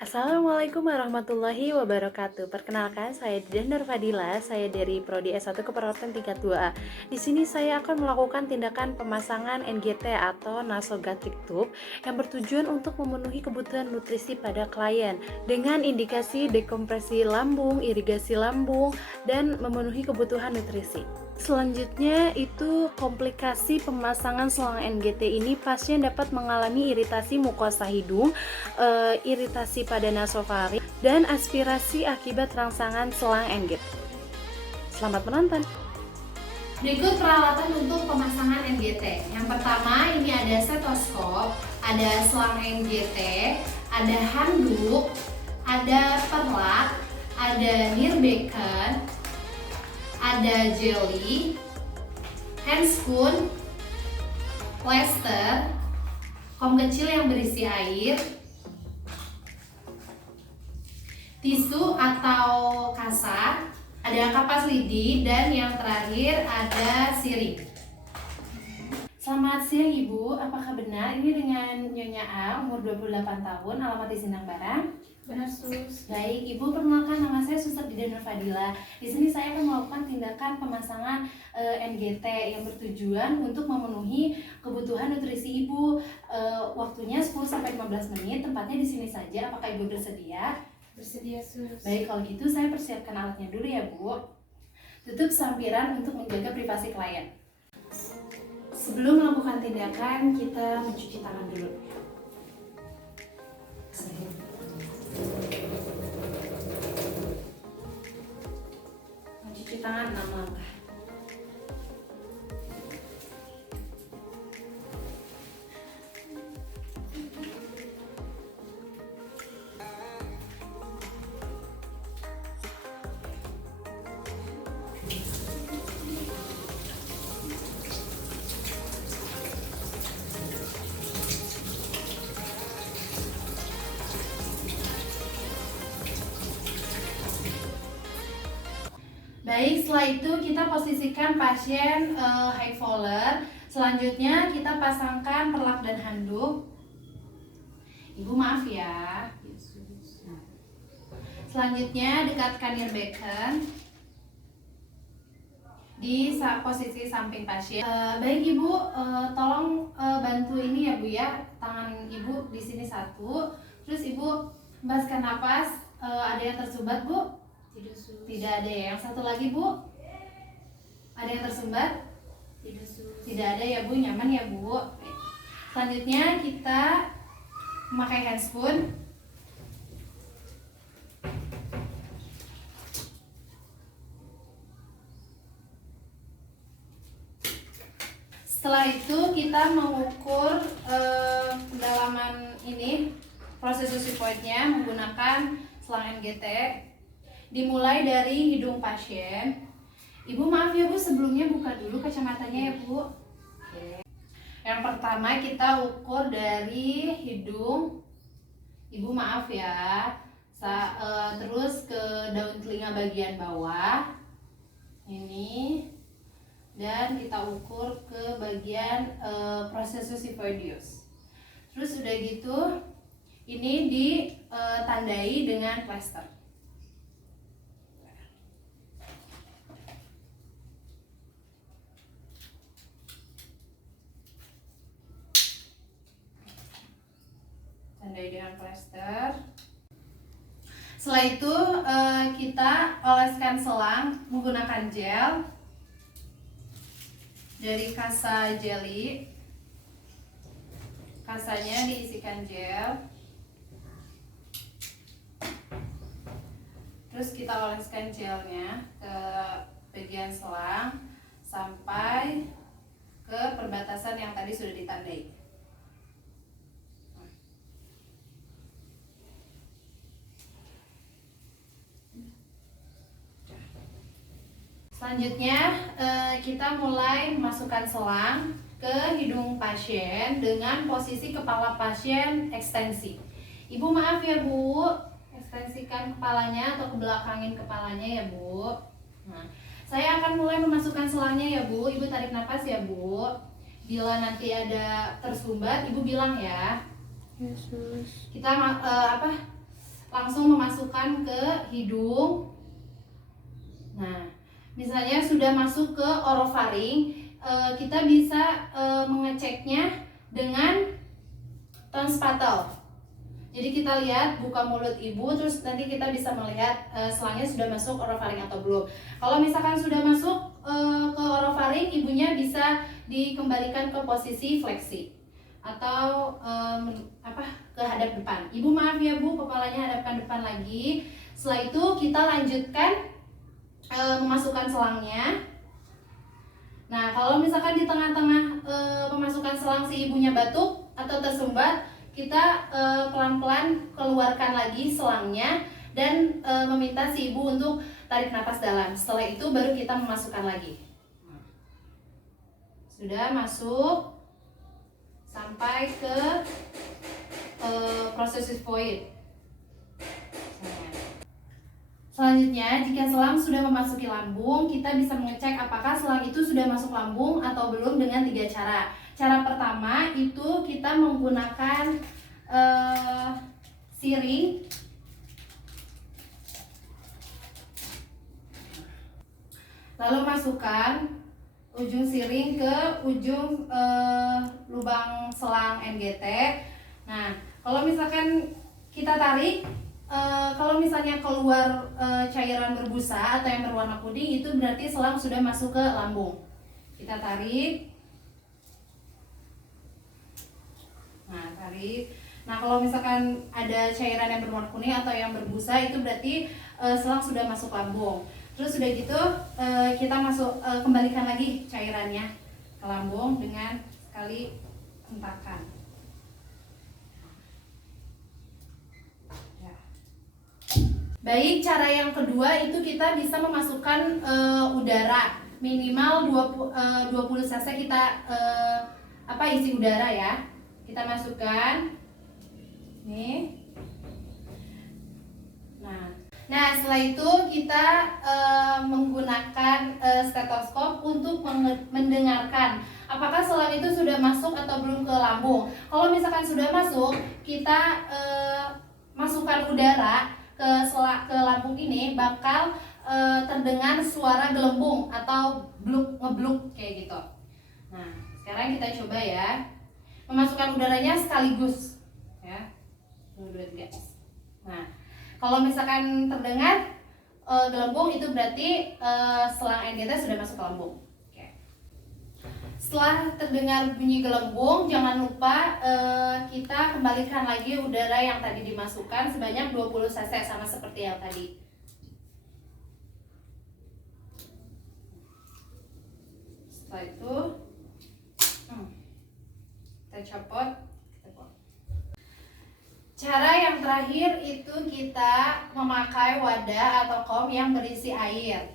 Assalamualaikum warahmatullahi wabarakatuh. Perkenalkan, saya Didah Nur Fadila. Saya dari Prodi S1 Keperawatan tingkat 2A. Di sini saya akan melakukan tindakan pemasangan NGT atau nasogastric tube yang bertujuan untuk memenuhi kebutuhan nutrisi pada klien dengan indikasi dekompresi lambung, irigasi lambung, dan memenuhi kebutuhan nutrisi. Selanjutnya itu komplikasi pemasangan selang NGT ini, pasien dapat mengalami iritasi mukosa hidung, iritasi pada nasofaring, dan aspirasi akibat rangsangan selang NGT. Selamat menonton. Berikut peralatan untuk pemasangan NGT. Yang pertama, ini ada stetoskop, ada selang NGT, ada handuk, ada perlak, ada nirbeacon, ada jelly, handscoon, plester, kom kecil yang berisi air, tisu atau kasa, ada kapas lidi, dan yang terakhir ada siring. Selamat siang Ibu, apakah benar ini dengan Nyonya A, umur 28 tahun, alamat di Sindang Barang? Benar, Sus. Baik, Ibu, perkenalkan, nama saya Suster Didah Nur Fadila. Di sini saya akan melakukan tindakan pemasangan NGT yang bertujuan untuk memenuhi kebutuhan nutrisi Ibu. Waktunya 10-15 menit, tempatnya di sini saja. Apakah Ibu bersedia? Bersedia, Sus. Baik, kalau gitu saya persiapkan alatnya dulu ya, Bu. Tutup sampiran untuk menjaga privasi klien. Sebelum melakukan tindakan, kita mencuci tangan dulu. Mencuci tangan 6 langkah. Baik, setelah itu kita posisikan pasien high roller. Selanjutnya kita pasangkan perlak dan handuk. Ibu maaf ya. Selanjutnya dekatkan nirbeacon di posisi samping pasien. Baik Ibu, tolong bantu ini ya Bu ya. Tangan Ibu di sini satu. Terus Ibu hembuskan napas. Ada yang tersumbat Bu? Tidak, Sus. Tidak ada ya. Yang satu lagi Bu? Ada yang tersumbat? Tidak, Sus. Tidak ada ya Bu, nyaman ya Bu. Selanjutnya kita memakai handscoon. Setelah itu kita mengukur kedalaman ini, proses sifoidnya menggunakan selang NGT. Dimulai dari hidung pasien. Ibu maaf ya Bu, sebelumnya buka dulu kacamatanya ya Bu. Oke. Yang pertama kita ukur dari hidung. Ibu maaf ya. Terus ke daun telinga bagian bawah. Ini. Dan kita ukur ke bagian processus xiphoideus. Terus udah gitu, ini ditandai dengan plester. Tandai dengan plester. Setelah itu kita oleskan selang menggunakan gel dari kasa jelly. Kasanya diisikan gel. Terus kita oleskan gelnya ke bagian selang sampai ke perbatasan yang tadi sudah ditandai. Selanjutnya kita mulai memasukkan selang ke hidung pasien dengan posisi kepala pasien ekstensi. Ibu maaf ya Bu, ekstensikan kepalanya atau kebelakangin kepalanya ya Bu. Nah, saya akan mulai memasukkan selangnya ya Bu. Ibu tarik nafas ya Bu. Bila nanti ada tersumbat, Ibu bilang ya. Yesus. Kita langsung memasukkan ke hidung. Nah, misalnya sudah masuk ke orofaring, kita bisa mengeceknya dengan tonspatel. Jadi kita lihat buka mulut ibu, terus nanti kita bisa melihat selangnya sudah masuk orofaring atau belum. Kalau misalkan sudah masuk ke orofaring, ibunya bisa dikembalikan ke posisi fleksi atau ke hadap depan. Ibu maaf ya Bu, kepalanya hadapkan depan lagi. Setelah itu kita lanjutkan memasukkan selangnya. Nah, kalau misalkan di tengah-tengah pemasukan selang si ibunya batuk atau tersumbat, kita pelan-pelan keluarkan lagi selangnya dan meminta si ibu untuk tarik napas dalam. Setelah itu baru kita memasukkan lagi. Sudah masuk sampai ke proses void. Selanjutnya, jika selang sudah memasuki lambung, kita bisa mengecek apakah selang itu sudah masuk lambung atau belum dengan 3 cara. Cara pertama itu kita menggunakan siring. Lalu masukkan ujung siring ke ujung lubang selang NGT. Nah, kalau misalkan kita tarik, kalau misalnya keluar cairan berbusa atau yang berwarna kuning, itu berarti selang sudah masuk ke lambung. Kita tarik. Nah, tarik. Nah, kalau misalkan ada cairan yang berwarna kuning atau yang berbusa, itu berarti selang sudah masuk lambung. Terus sudah gitu kita kembalikan lagi cairannya ke lambung dengan sekali hentakan. Baik, cara yang kedua itu kita bisa memasukkan udara minimal 20 cc kita isi udara ya. Kita masukkan. Nih. Nah, setelah itu kita menggunakan stetoskop untuk mendengarkan apakah selang itu sudah masuk atau belum ke lambung. Kalau misalkan sudah masuk, kita masukkan udara ke lambung ini, bakal terdengar suara gelembung atau ngebluk kayak gitu. Nah, sekarang kita coba ya, memasukkan udaranya sekaligus ya. 1, 2, 3. Nah, kalau misalkan terdengar gelembung, itu berarti selang NGT sudah masuk ke lambung. Setelah terdengar bunyi gelembung, jangan lupa kita kembalikan lagi udara yang tadi dimasukkan sebanyak 20 cc, sama seperti yang tadi. Setelah itu kita copot. Cara yang terakhir itu kita memakai wadah atau kom yang berisi air.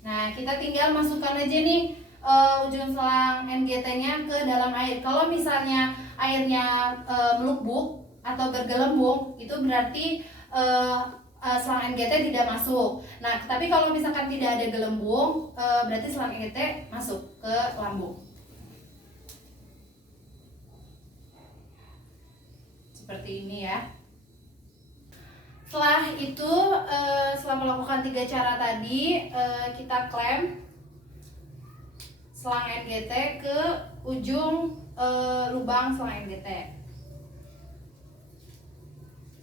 Nah, kita tinggal masukkan aja nih ujung selang NGT-nya ke dalam air. Kalau misalnya airnya melubuk atau bergelembung, itu berarti selang NGT tidak masuk. Nah, tapi kalau misalkan tidak ada gelembung, berarti selang NGT masuk ke lambung. Seperti ini ya. Setelah itu, setelah melakukan 3 cara tadi, kita klem selang NGT ke ujung lubang selang NGT.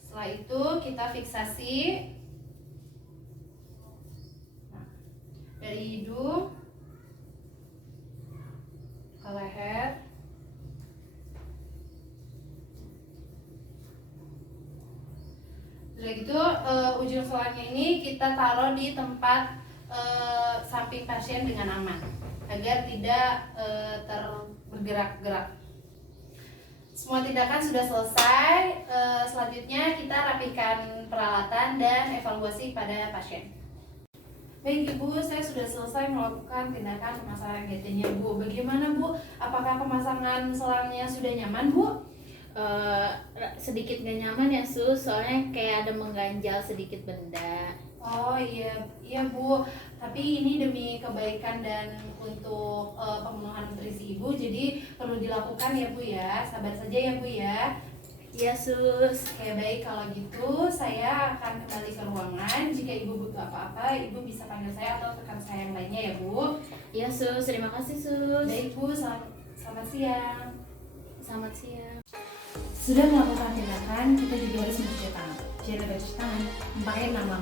Setelah itu kita fiksasi dari hidung ke leher. Setelah itu ujung selangnya ini kita taruh di tempat samping pasien dengan aman agar tidak bergerak-gerak. Semua tindakan sudah selesai. Selanjutnya kita rapikan peralatan dan evaluasi pada pasien. Baik Ibu, saya sudah selesai melakukan tindakan pemasangan NGT-nya Bu. Bagaimana Bu? Apakah pemasangan selangnya sudah nyaman Bu? Sedikit gak nyaman ya Sus, soalnya kayak ada mengganjal sedikit benda. Oh iya Bu. Tapi ini demi kebaikan dan untuk pemenuhan nutrisi Ibu, jadi perlu dilakukan ya Bu ya. Sabar saja ya Bu ya. Iya sus. Oke baik, kalau gitu saya akan kembali ke ruangan. Jika ibu butuh apa-apa, ibu bisa panggil saya atau rekan saya yang lainnya ya bu. Iya sus, terima kasih sus. Baik bu, selamat siang. Selamat siang. Sudah melakukan tindakan, kita juga harus mencuci tangan. Jangan lupa cuci tangan, pakai nama